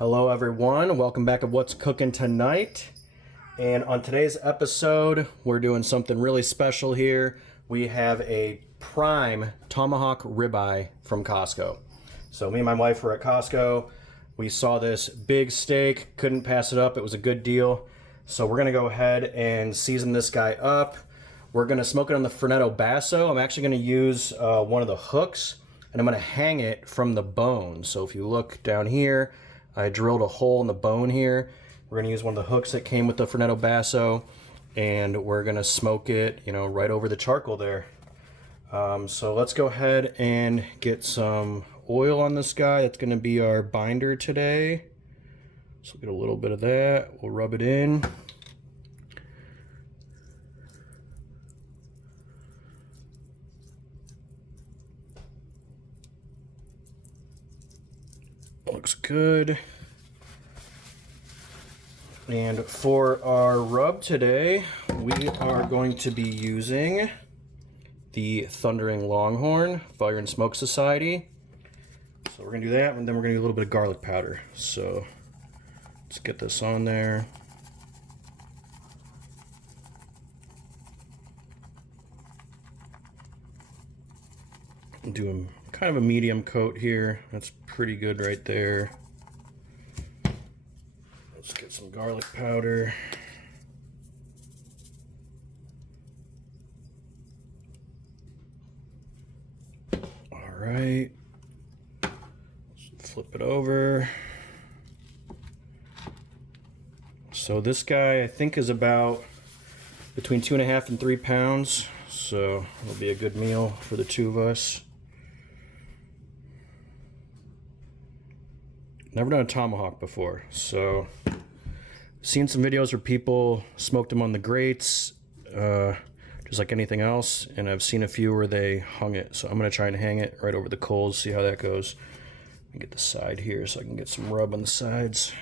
Hello everyone, welcome back to What's Cooking Tonight. And on today's episode, we're doing something really special here. We have a prime Tomahawk Ribeye from Costco. So me and my wife were at Costco. We saw this big steak, couldn't pass it up, it was a good deal. So we're gonna go ahead and season this guy up. We're gonna smoke it on the Fornetto Basso. I'm actually gonna use one of the hooks and I'm gonna hang it from the bone. So if you look down here, I drilled a hole in the bone here. We're gonna use one of the hooks that came with the Fornetto Basso, and we're gonna smoke it, right over the charcoal there. So let's go ahead and get some oil on this guy. That's gonna be our binder today. So get a little bit of that. We'll rub it in. Looks good. And for our rub today, we are going to be using the Thundering Longhorn Fire and Smoke Society. So we're gonna do that, and then we're gonna do a little bit of garlic powder. So let's get this on there. I'm doing kind of a medium coat here. That's pretty good right there. Let's get some garlic powder. All right. Let's flip it over. So this guy I think is about between 2.5 and 3 pounds. So it'll be a good meal for the two of us. Never done a tomahawk before, so seen some videos where people smoked them on the grates, just like anything else, and I've seen a few where they hung it. So I'm gonna try and hang it right over the coals, see how that goes. Let me get the side here so I can get some rub on the sides.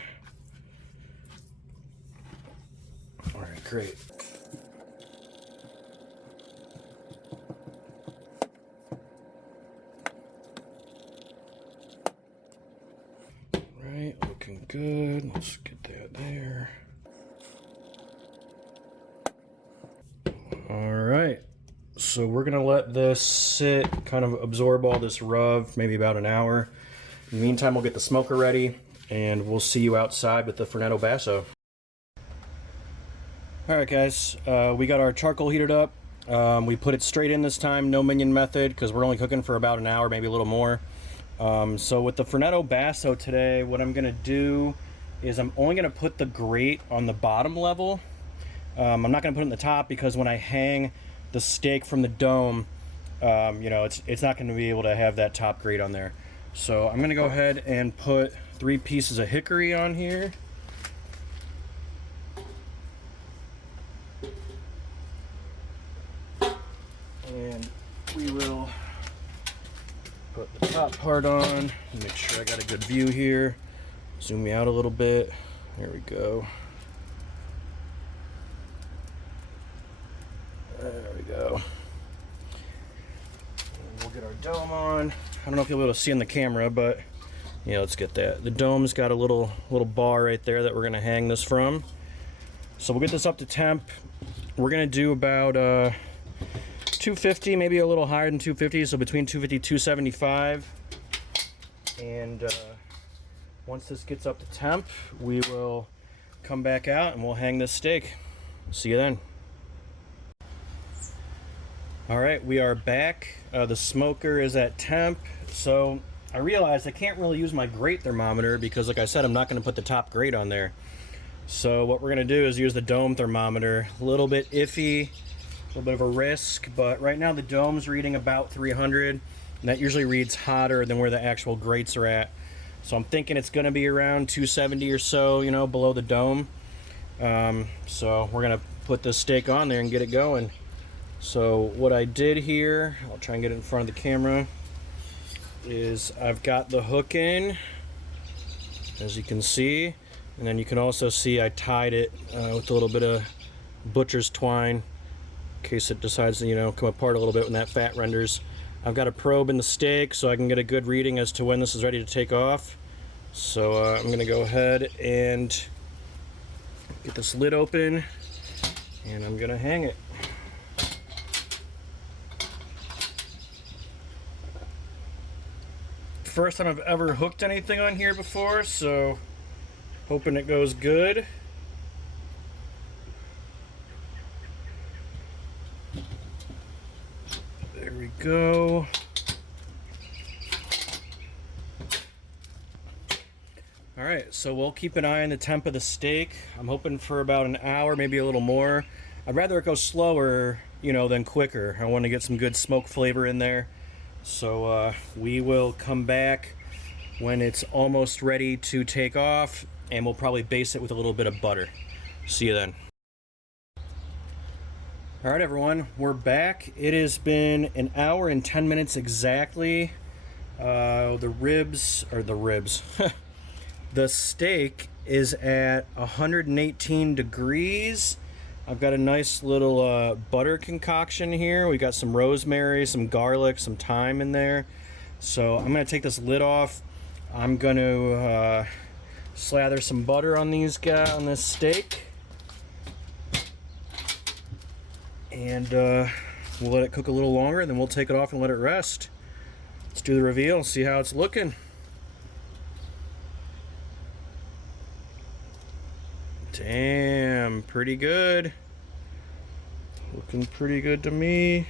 All right, great. Looking good. Let's get that there. All right. So we're gonna let this sit, kind of absorb all this rub, maybe about an hour. In the meantime, we'll get the smoker ready, and we'll see you outside with the Fornetto Basso. All right, guys. We got our charcoal heated up. We put it straight in this time, no minion method, because we're only cooking for about an hour, maybe a little more. So with the Fornetto Basso today, what I'm gonna do is I'm only gonna put the grate on the bottom level. I'm not gonna put it in the top because when I hang the steak from the dome, it's not gonna be able to have that top grate on there. So I'm gonna go ahead and put 3 pieces of hickory on here. And we will put the top part on, make sure I got a good view here. Zoom me out a little bit. There we go. There we go. And we'll get our dome on. I don't know if you'll be able to see in the camera, but yeah, let's get that. The dome's got a little bar right there that we're gonna hang this from. So we'll get this up to temp. We're gonna do about 250, maybe a little higher than 250, so between 250 and 275. And once this gets up to temp, we will come back out and we'll hang this steak. See you then. All right, we are back. The smoker is at temp. So I realized I can't really use my grate thermometer because, like I said, I'm not going to put the top grate on there. So what we're going to do is use the dome thermometer. A little bit iffy. A little bit of a risk, but right now the dome's reading about 300, and that usually reads hotter than where the actual grates are at. So I'm thinking it's going to be around 270 or so, below the dome. So we're going to put this steak on there and get it going. So what I did here, I'll try and get it in front of the camera, is I've got the hook in, as you can see, and then you can also see I tied it with a little bit of butcher's twine, in case it decides to, come apart a little bit when that fat renders. I've got a probe in the steak so I can get a good reading as to when this is ready to take off. So I'm going to go ahead and get this lid open, and I'm going to hang it. First time I've ever hooked anything on here before, so hoping it goes good. There we go. Alright, so we'll keep an eye on the temp of the steak. I'm hoping for about an hour, maybe a little more. I'd rather it go slower, you know, than quicker. I want to get some good smoke flavor in there. So we will come back when it's almost ready to take off, and we'll probably baste it with a little bit of butter. See you then. Alright everyone, we're back. It has been an hour and 10 minutes exactly. The steak is at 118 degrees. I've got a nice little butter concoction here. We got some rosemary, some garlic, some thyme in there. So I'm going to take this lid off. I'm going to slather some butter on this steak. And we'll let it cook a little longer, and then we'll take it off and let it rest. Let's do the reveal, see how it's looking. Damn, pretty good. Looking pretty good to me.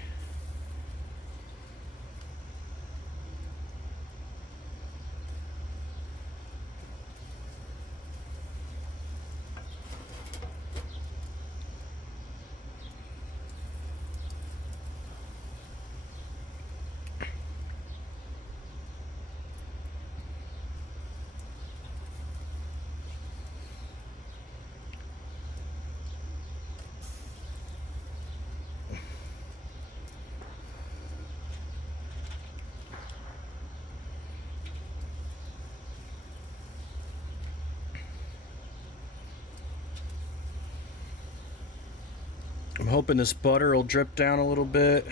I'm hoping this butter will drip down a little bit.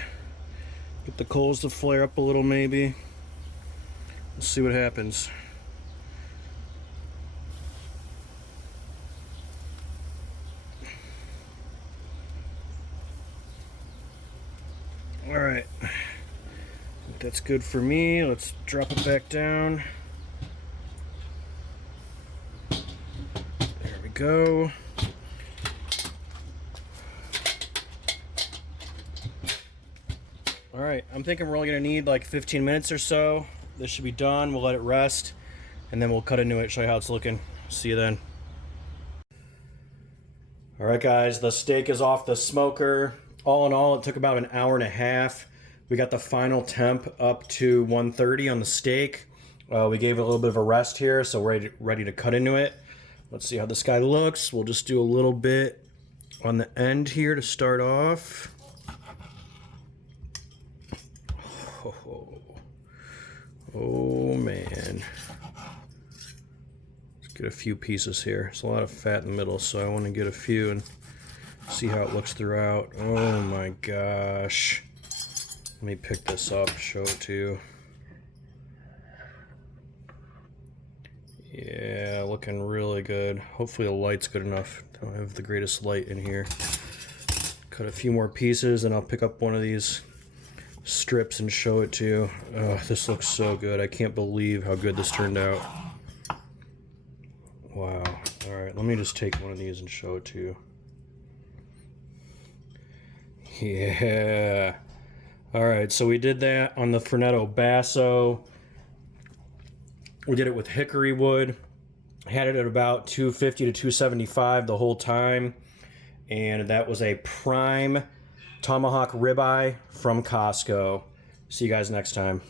Get the coals to flare up a little maybe. Let's see what happens. Alright. That's good for me. Let's drop it back down. There we go. Alright, I'm thinking we're only going to need like 15 minutes or so. This should be done. We'll let it rest, and then we'll cut into it, show you how it's looking. See you then. Alright guys, the steak is off the smoker. All in all, it took about an hour and a half. We got the final temp up to 130 on the steak. We gave it a little bit of a rest here, so we're ready to cut into it. Let's see how this guy looks. We'll just do a little bit on the end here to start off. Oh man. Let's get a few pieces here. There's a lot of fat in the middle, so I want to get a few and see how it looks throughout. Oh my gosh. Let me pick this up, show it to you. Yeah, looking really good. Hopefully the light's good enough. I don't have the greatest light in here. Cut a few more pieces and I'll pick up one of these strips and show it to you. Oh, this looks so good. I can't believe how good this turned out. Wow. Alright, let me just take one of these and show it to you. Yeah. Alright, so we did that on the Fornetto Basso. We did it with hickory wood. Had it at about 250 to 275 the whole time. And that was a prime Tomahawk Ribeye from Costco. See you guys next time.